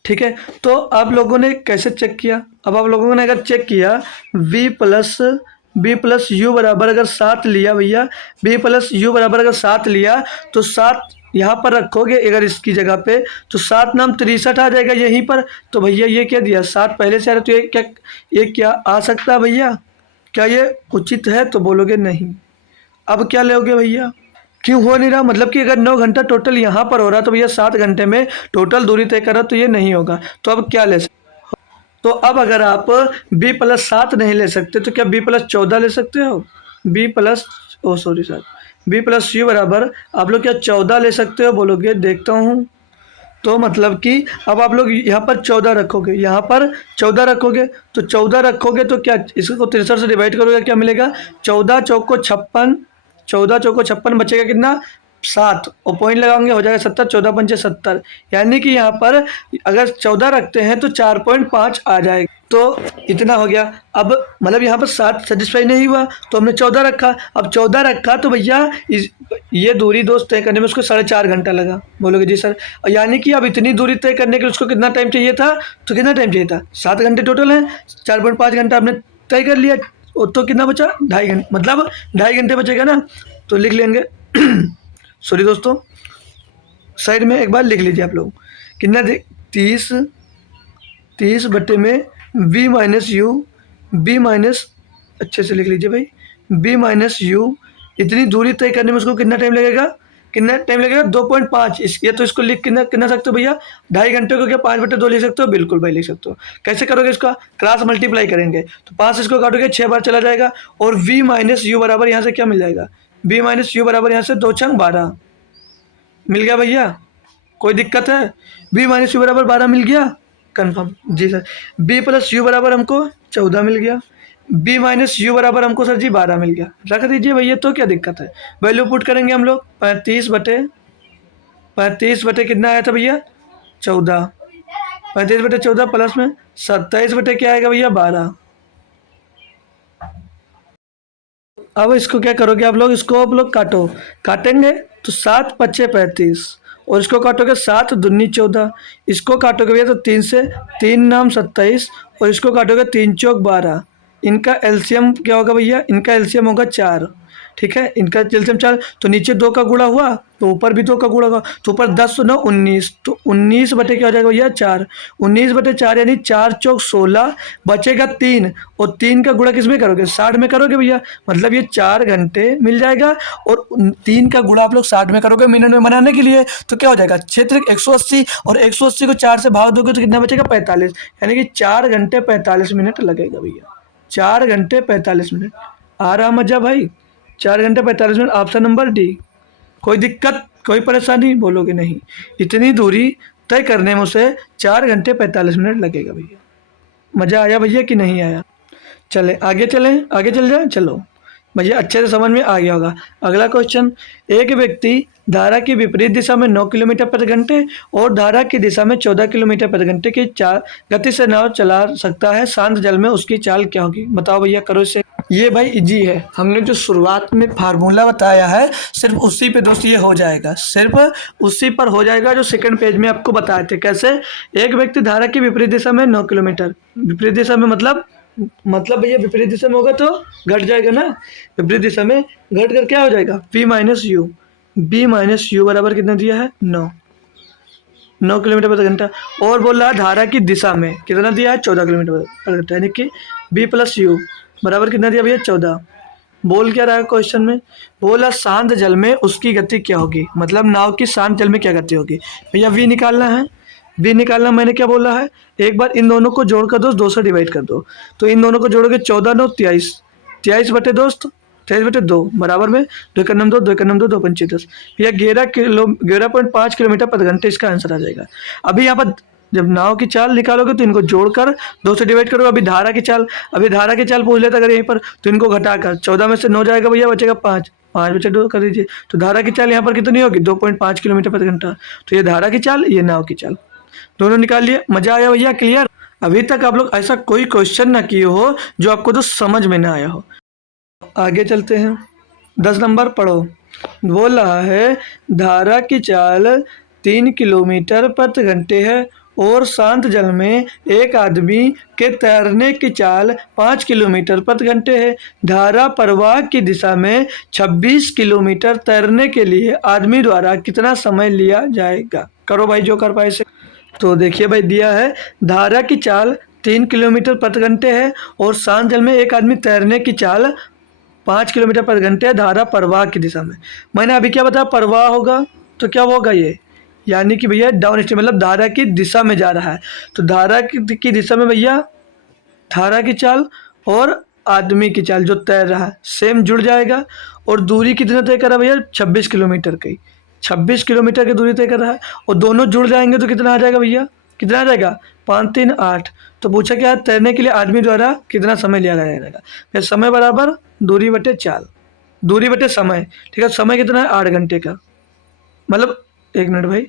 ठीक है, तो आप लोगों ने कैसे चेक किया? अब आप लोगों ने अगर चेक किया V + U बराबर अगर 7 लिया भैया, V + U बराबर अगर 7 लिया तो 7 यहाँ पर रखोगे अगर इसकी जगह पे तो 7 नाम 63 आ जाएगा यहीं पर। तो भैया ये क्या दिया, 7 पहले से आ रहा, तो ये क्या आ सकता है भैया? क्या ये उचित है? तो बोलोगे नहीं। अब क्या लोगे भैया? क्यों हो नहीं रहा? मतलब कि अगर 9 घंटा टोटल यहाँ पर हो रहा तो भैया 7 घंटे में टोटल दूरी तय करा तो ये नहीं होगा। तो अब क्या ले सकते? तो अब अगर आप b+7 नहीं ले सकते तो क्या b+14 ले सकते हो? b plus O sorry sir, b+u बराबर आप लोग क्या 14 ले सकते हो? बोलोगे देखता हूँ। तो मतलब कि अब आप लोग यहाँ पर 14 रखोगे, यहाँ पर 14 रखोगे, तो 14 रखोगे तो क्या इसको 63 से डिवाइड करोगे क्या मिलेगा? 14 चौको 56, 14 चौको 56 बचेगा कितना? 7 और पॉइंट लगाओगे हो जाएगा 70, 14 पंचे 70। यानी कि यहाँ पर अगर 14 रखते हैं तो 4.5 आ जाएगा। तो इतना हो गया। अब मतलब यहाँ पर 7 सेटिस्फाई नहीं हुआ तो हमने 14 रखा। अब 14 रखा तो भैया ये दूरी दोस्त तय करने में उसको 4.5 घंटा लगा। बोलोगे जी सर, यानी कि अब इतनी दूरी तय करने के लिए उसको कितना टाइम चाहिए था? तो कितना टाइम चाहिए था? 7 घंटे टोटल है, 4.5 घंटा आपने तय कर लिया। तो कितना बचा? 2.5 घंटे, मतलब 2.5 घंटे बचेगा ना। तो लिख लेंगे सॉरी दोस्तों, साइड में एक बार लिख लीजिए आप लोग। कितना? 30 बटे में b-u, अच्छे से लिख लीजिए भाई, b-u इतनी दूरी तय करने में उसको कितना टाइम लगेगा? कितना टाइम लगेगा? 2.5। ये तो इसको लिख कितना कितना सकते हो भैया? 2.5 घंटे को क्या 5/2 लिख सकते हो? बिल्कुल भाई लिख सकते हो। कैसे करोगे इसका? क्रॉस मल्टीप्लाई करेंगे तो 5 इसको काटोगे 6 बार चला जाएगा और v-u बराबर यहाँ से क्या मिल जाएगा? b-u बराबर यहाँ से 2 छंग 12 मिल गया भैया। कोई दिक्कत है? b-u बराबर 12 मिल गया कंफर्म? जी सर। b+u बराबर हमको 14 मिल गया, b-u बराबर हमको सर जी 12 मिल गया। रख दीजिए भैया, तो क्या दिक्कत है? वैल्यू पुट करेंगे हम लोग। 35 बटे कितना आया था भैया? 14। 35/14 प्लस में 27 बटे क्या आएगा भैया? 12। अब इसको क्या करोगे आप लोग? इसको आप लोग काटेंगे तो 7×5 = 35 और इसको काटोगे 7×2 = 14। इसको काटोगे भैया तो 3 से 3 नाम 27 और इसको काटोगे 3 चौक 12। इनका एलसीएम क्या होगा भैया? इनका एलसीएम होगा 4। ठीक है, इनका एलसीएम 4, तो नीचे 2 का गुणा हुआ तो ऊपर भी 2 का गुणा होगा, तो ऊपर 10 9 19, तो 19 बटे क्या हो जाएगा भैया? 4। 19/4 यानी 4 चौक 16 बचेगा 3 और 3 का गुणा किस में करोगे? 60 में करोगे भैया। मतलब ये 4 घंटे मिल जाएगा और 3 का गुणा आप लोग 60 में करोगे मिनट में बनाने के लिए, तो क्या हो जाएगा? क्षेत्र 180 और 180 को 4 से भाग दोगे तो कितना बचेगा? 45। यानी कि 4 घंटे 45 मिनट लगेगा भैया। 4 घंटे 45 मिनट। आ रहा मजा भाई? 4 घंटे 45 मिनट, ऑप्शन नंबर डी। कोई दिक्कत, कोई परेशानी? बोलोगे नहीं। इतनी दूरी तय करने में उसे 4 घंटे 45 मिनट लगेगा भैया। मज़ा आया भैया कि नहीं आया? चले आगे चल जाए। चलो भैया, अच्छे से समझ में आ गया होगा। अगला क्वेश्चन, एक व्यक्ति धारा की विपरीत दिशा में 9 किलोमीटर प्रति घंटे और धारा की दिशा में 14 किलोमीटर प्रति घंटे की गति से नाव चला सकता है। शांत जल में उसकी चाल क्या होगी? बताओ भैया, करो इसे। ये भाई इजी है, हमने जो शुरुआत में फार्मूला बताया है सिर्फ उसी पे दोस्त ये हो जाएगा, सिर्फ उसी पर हो जाएगा जो सेकंड पेज में आपको बताए थे। कैसे? एक व्यक्ति धारा की विपरीत दिशा में 9 किलोमीटर, विपरीत दिशा में मतलब भैया विपरीत दिशा में होगा तो घट जाएगा ना। विपरीत दिशा में घट कर क्या हो जाएगा? b-u बराबर कितना दिया है? 9 किलोमीटर प्रति घंटा। और बोल रहा है धारा की दिशा में कितना दिया है? 14 किलोमीटर प्रति घंटा। यानी कि b+u बराबर कितना दिया भैया? 14। बोल क्या रहा है क्वेश्चन में? बोला शांत जल में उसकी गति क्या होगी, मतलब नाव की शांत जल में क्या गति होगी। भैया v निकालना है। v निकालना मैंने क्या बोला है? एक बार इन दोनों को जोड़ कर दो, 2 से डिवाइड कर दो, तो इन दोनों को जोड़ोगे 14 9 23, 23 बटे दोस्त 23/2 बराबर में 2 का नाम 2, 2 का नाम 2, 2 पंचे 10। भैया 11.5 किलोमीटर प्रति घंटे इसका आंसर आ जाएगा। अभी यहाँ पर जब नाव की चाल निकालोगे तो इनको जोड़कर 2 से डिवाइड करोगे। अभी धारा की चाल पूछ लेता अगर यहीं पर, तो इनको घटाकर 14 में से 9 जाएगा भैया, बचेगा 5, 5/2 कर दीजिए। तो धारा की चाल यहाँ पर कितनी होगी? 2.5 किलोमीटर प्रति घंटा। तो ये धारा की चाल, ये नाव की चाल, दोनों निकाल लिए। मजा आया भैया? क्लियर? अभी तक आप लोग ऐसा कोई क्वेश्चन ना किए हो जो आपको तो समझ में ना आया हो। आगे चलते हैं, 10 नंबर पढ़ो। बोल रहा है धारा की चाल 3 किलोमीटर प्रति घंटे है और शांत जल में एक आदमी के तैरने की चाल 5 किलोमीटर प्रति घंटे है। धारा प्रवाह की दिशा में 26 किलोमीटर तैरने के लिए आदमी द्वारा कितना समय लिया जाएगा? करो भाई जो कर पाए से। तो देखिए भाई दिया है धारा की चाल 3 किलोमीटर प्रति घंटे है और शांत जल में एक आदमी तैरने की चाल 5 किलोमीटर प्रति घंटे है धारा प्रवाह की दिशा में। मैंने अभी क्या बताया, प्रवाह होगा तो क्या होगा ये, यानी कि भैया डाउन स्ट्रीम मतलब धारा की दिशा में जा रहा है। तो धारा की दिशा में भैया धारा की चाल और आदमी की चाल जो तैर रहा है सेम जुड़ जाएगा। और दूरी कितना तय कर रहा है भैया, 26 किलोमीटर की, 26 किलोमीटर की दूरी तय कर रहा है और दोनों जुड़ जाएंगे तो कितना आ जाएगा भैया, कितना आ जाएगा, 5 3 8। तो पूछा क्या तैरने के लिए आदमी द्वारा कितना समय लिया जाएगा, फिर समय बराबर दूरी बटे चाल, दूरी बटे समय। ठीक है, समय कितना है 8 घंटे का, मतलब 1 मिनट भाई,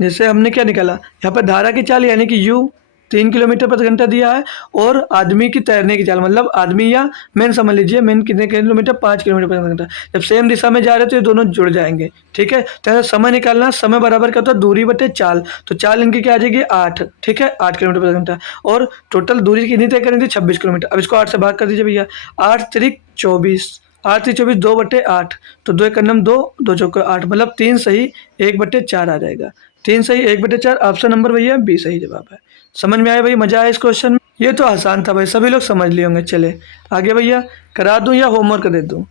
जैसे हमने क्या निकाला यहाँ पर धारा की चाल यानी कि u 3 किलोमीटर प्रति घंटा दिया है और आदमी की तैरने की चाल मतलब आदमी या मैन समझ लीजिए, मैन कितने किलोमीटर 5 किलोमीटर प्रति घंटा। जब सेम दिशा में जा रहे हैं तो ये दोनों जुड़ जाएंगे। ठीक है, तो ऐसा समय निकालना, समय बराबर क्या होता है दूरी बटे चाल, तो चाल इनकी क्या आ जाएगी 8। ठीक है, 8 किलोमीटर प्रति घंटा और टोटल दूरी कितनी तय करेंगे 26 किलोमीटर। अब इसको 8 से भाग कर दीजिए भैया, 8 त्रिक 24, 8 त्रिक 24 2 बटे 8, तो 2 एक नम 2, 2 चौके 8 मतलब 3 सही 1 बटे 4 आ जाएगा। 3 सही 1 बटे 4, ऑप्शन नंबर भैया बी सही जवाब है। समझ में आया भाई, मजा आया इस क्वेश्चन में? ये तो आसान था भाई, सभी लोग समझ लिए होंगे। चले आगे भैया, करा दूं या होमवर्क दे दूं?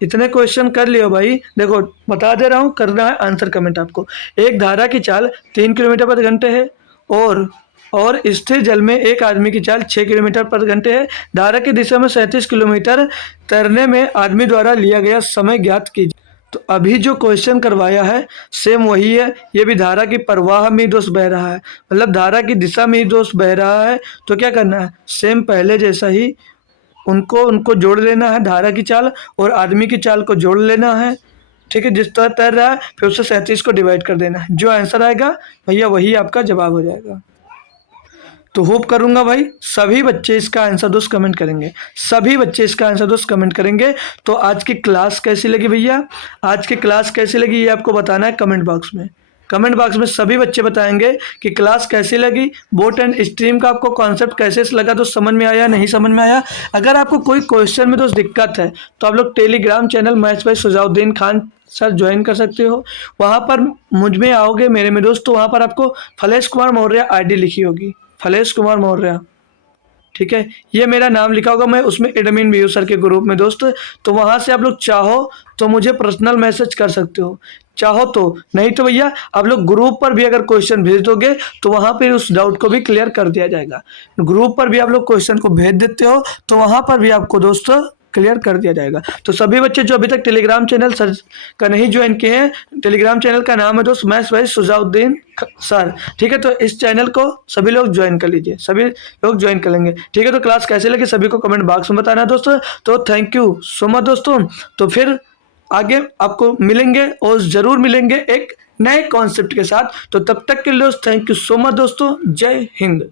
इतने क्वेश्चन कर लियो भाई, देखो बता दे रहा हूँ, करना है आंसर कमेंट आपको। एक धारा की चाल 3 किलोमीटर प्रति घंटे है और स्थिर जल में एक आदमी की चाल 6 किलोमीटर प्रति घंटे है। धारा की दिशा में 37 किलोमीटर तैरने में आदमी द्वारा लिया गया समय ज्ञात कीजिए। तो अभी जो क्वेश्चन करवाया है सेम वही है, ये भी धारा की प्रवाह में ही दोष बह रहा है, मतलब धारा की दिशा में ही दोष बह रहा है। तो क्या करना है, सेम पहले जैसा ही उनको जोड़ लेना है, धारा की चाल और आदमी की चाल को जोड़ लेना है। ठीक है, जिस तरह तैर रहा है फिर उससे 37 को डिवाइड कर देना है, जो आंसर आएगा भैया वही आपका जवाब हो जाएगा। तो होप करूंगा भाई सभी बच्चे इसका आंसर दोस्त कमेंट करेंगे, सभी बच्चे इसका आंसर दोस्त कमेंट करेंगे। तो आज की क्लास कैसी लगी भैया, आज की क्लास कैसी लगी ये आपको बताना है कमेंट बॉक्स में। कमेंट बॉक्स में सभी बच्चे बताएंगे कि क्लास कैसी लगी, बोट एंड स्ट्रीम का आपको कॉन्सेप्ट कैसे लगा, तो समझ में आया नहीं समझ में आया। अगर आपको कोई क्वेश्चन में दोस्त दिक्कत है तो आप लोग telegram channel maths by Sujauddin Khan sir join कर सकते हो। वहाँ पर मुझ में आओगे मेरे में दोस्त, तो वहाँ पर आपको फलेश कुमार मौर्य आईडी लिखी होगी, फलेश कुमार मौर्य। ठीक है, ये मेरा नाम लिखा होगा, मैं उसमें एडमिन भी हूँ सर के ग्रुप में दोस्त। तो वहाँ से आप लोग चाहो तो मुझे पर्सनल मैसेज कर सकते हो, चाहो तो, नहीं तो भैया आप लोग ग्रुप पर भी अगर क्वेश्चन भेज दोगे तो वहाँ पे उस डाउट को भी क्लियर कर दिया जाएगा। ग्रुप पर भी आप लोग क्वेश्चन को भेज देते हो तो वहाँ पर भी आपको दोस्तों क्लियर कर दिया जाएगा। तो सभी बच्चे जो अभी तक टेलीग्राम चैनल सर का नहीं ज्वाइन किए हैं, टेलीग्राम चैनल का नाम है दोस्त मैथ्स बाय सुजाउद्दीन सर। ठीक है, तो इस चैनल को सभी लोग ज्वाइन कर लीजिए, सभी लोग ज्वाइन कर लेंगे। ठीक है, तो क्लास कैसे लगी सभी को कमेंट बॉक्स में बताना दोस्तों। तो थैंक यू सो मच दोस्तों, तो फिर आगे आपको मिलेंगे और जरूर मिलेंगे एक नए कॉन्सेप्ट के साथ। तो तब तक के लिए थैंक यू सो मच दोस्तों, जय हिंद।